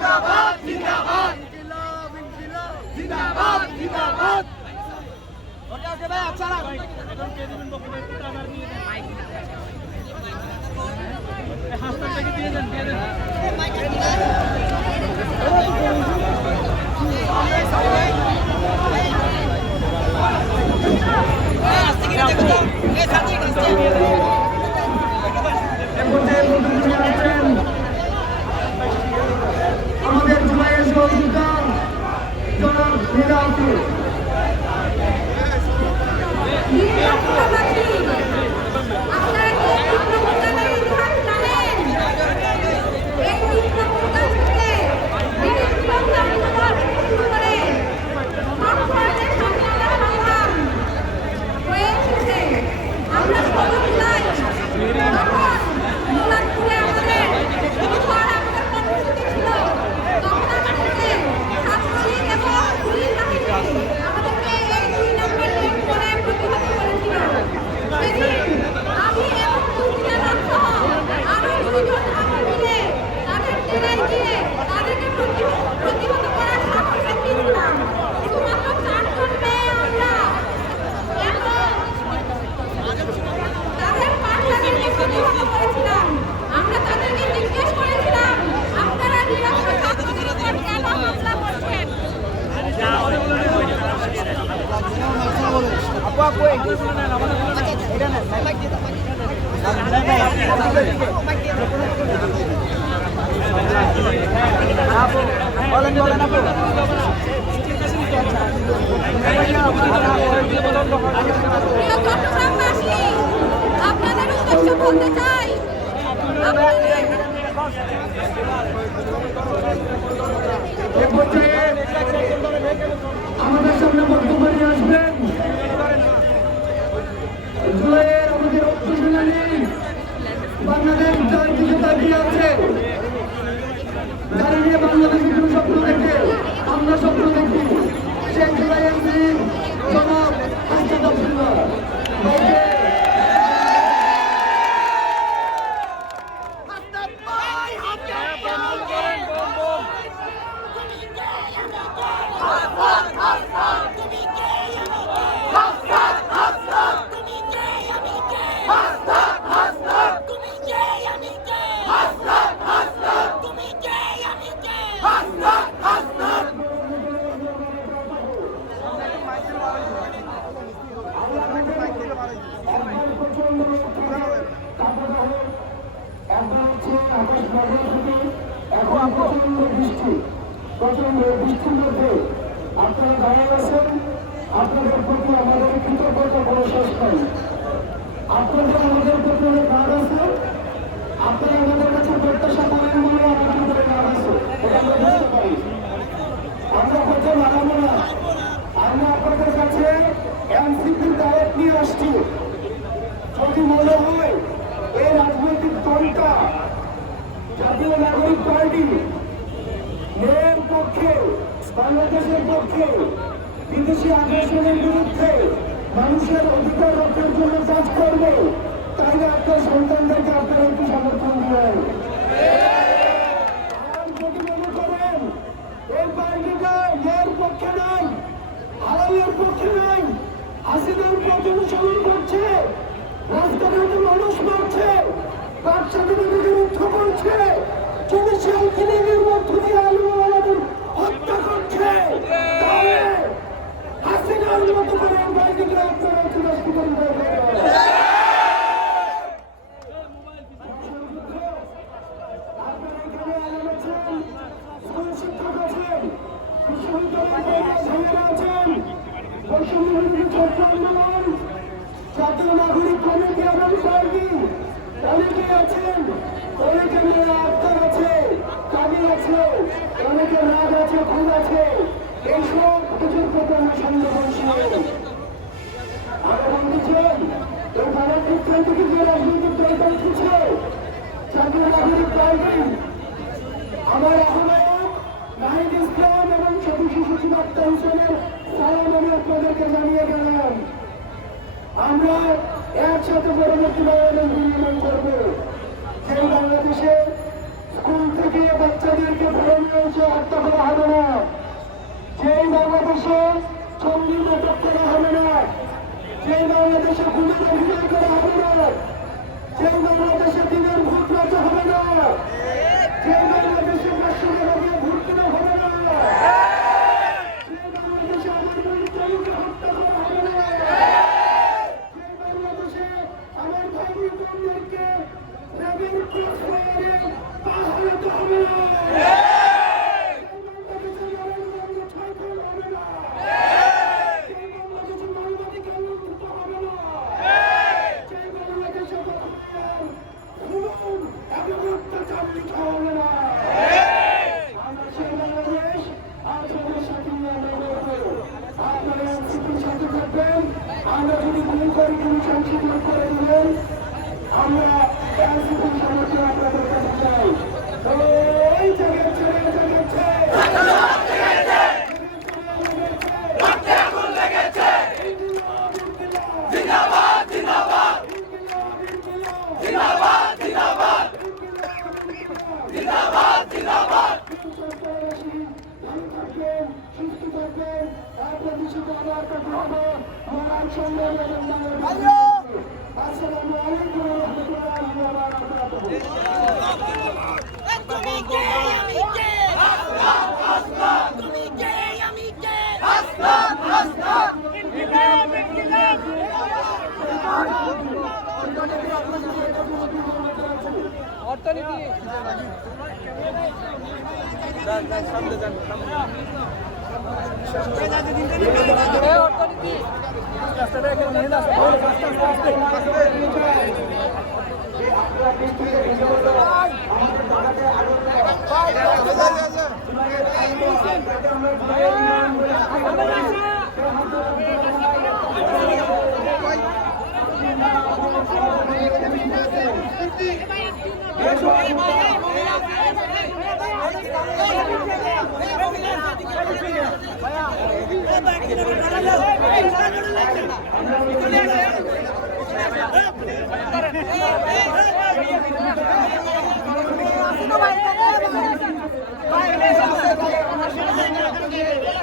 জিন্দাবাদ জিন্দাবাদ ইনকিলাব ইনকিলাব জিন্দাবাদ জিন্দাবাদ ওকে ওকে ভাই আচ্ছা না এখন কে দিবেন বকুল একটু টাকার নিয়ে দেন মাইক হাসপাতাল থেকে দিয়ে দেন মাইক আমাদের জুলাইয়ের সহযোগিতা জনাব লীলাবতী আপনাদের উদ্দেশ্যে বলতে চাই আমাদের সামনে বক্তব্য নিয়ে আসবেন জুলাইয়ের আমাদের ঐক্যশীলী বাংলাদেশ যার দিকে তাকিয়ে আছে, যারা নিয়ে বাংলাদেশের কোনো স্বপ্ন দেখে আমরা স্বপ্ন দেখি, সেই জুলাইয়ের দিন জনাব আসাদ আব্দুল্লাহ প্রচন্ড বৃষ্টির মধ্যে আপনারা দাঁড়িয়ে আছেন। আপনাদের প্রতি আমাদের কৃতজ্ঞতা কোনো শেষ নেই। আপনাদের আমাদের প্রতি অনেক রাগ আছে, আপনারা আমাদের কাছে প্রত্যাশা করেন বলে আমাদের রাগ আছে, এটা আমরা বুঝতে পারি। আমরা প্রথম লাগাবো না, আমরা আপনাদের কাছে এনসিপির দাওয়াত নিয়ে আসছি। যদি মনে হয় এই রাজনৈতিক দলটা জাতীয় নাগরিক পার্টি এর পক্ষে, বাংলাদেশের পক্ষে, বিদেশি আগ্রাসনের বিরুদ্ধে মানুষের অধিকার রক্ষার জন্য কাজ করবে, তাহলে আপনার সন্তানদেরকে আপনারা একটু সমর্থন দেন। যদি মনে করেন এই পার্টিটা এর পক্ষে নাই, হারামের পক্ষে নাই, হাসিনার পথ অনুসরণ করছে, রাস্তাঘাটে মানুষ মারছে, বাক স্বাধীনতাকে রুদ্ধ করছে, জুডিশিয়াল কিলিংয়ের মধ্য দিয়ে আলমওয়ালাদের হত্যা করছে, তাহলে হাসিনার মতো করে বাইরে আপনারা চূড়ান্ত করবেন। জাতীয় নাগরিক কমিটি এবং পার্টি অনেকে আছেন, অনেকে আত্মার আছে, কাবিল আছে, অনেকে রাগ আছে, খুন আছে, এইসব কিছুর প্রতি আমি সংবেদনশীল। আমরা বলতেছেন এই গণতন্ত্র থেকে যে রাজনৈতিক দলটা উঠেছে জাতীয় নাগরিক পার্টি, আমার আহ্বায়ক নাহিদ ইসলাম এবং সদস্য সচিব আক্তার হোসেনের সালাম আমি আপনাদেরকে জানিয়ে গেলাম। আমরা একসাথে পরবর্তী বাংলাদেশ নির্মাণ করবো, যে বাংলাদেশে স্কুল থেকে বাচ্চাদেরকে ধর্মীয় বাংলাদেশে হত্যা করা হবে না, যেই বাংলাদেশে জঙ্গি নাটক করা হবে না, যেই বাংলাদেশে গুলির অভিনয় করা হবে না, যেই বাংলাদেশে দিনের ভোট রাজা হবে না, যেই বাংলাদেশে 500 টাকা দিয়ে ভোট কেনা হবে না, যেই বাংলাদেশে আমার মন্ত্রীকে হত্যা করা হবে না, যেই বাংলাদেশে আমার ভাই বোনদেরকে র্যাবের ক্রসফায়ারে পা হারাতে হবে না, যেই বাংলাদেশে নারায়ণগঞ্জ ছয়খন হবে না, যেই বাংলাদেশে মানবাধিকার লঙ্ঘিত হবে না, যেই বাংলাদেশে খুন এবং অত্যাচার লিখা হবে না, আমরা সেই বাংলাদেশ আপনাদের সাথে নিয়ে আমরা লড়বো। আপনারা এনসিপির সাথে থাকবেন, আমরা যদি ভুল করি কোনো সংশোধন করে দিবেন, আমরা এনসিপির সমর্থন আপনাদের কাছে চাই। ওই জায়গাচ্ছে সুস্থ থাকবেন, আপনাদের সাথে আবার কথা হবে। মহান সম্মান এবং আসসালামু আলাইকুম ওয়া রাহমাতুল্লাহি ওয়া বারাকাতুহু। তুমি কে আমি কে তুমি কে আমি কে ইনকিলাব ইনকিলাব অর্থনীতি সামনে যান অর্থনীতি ভাই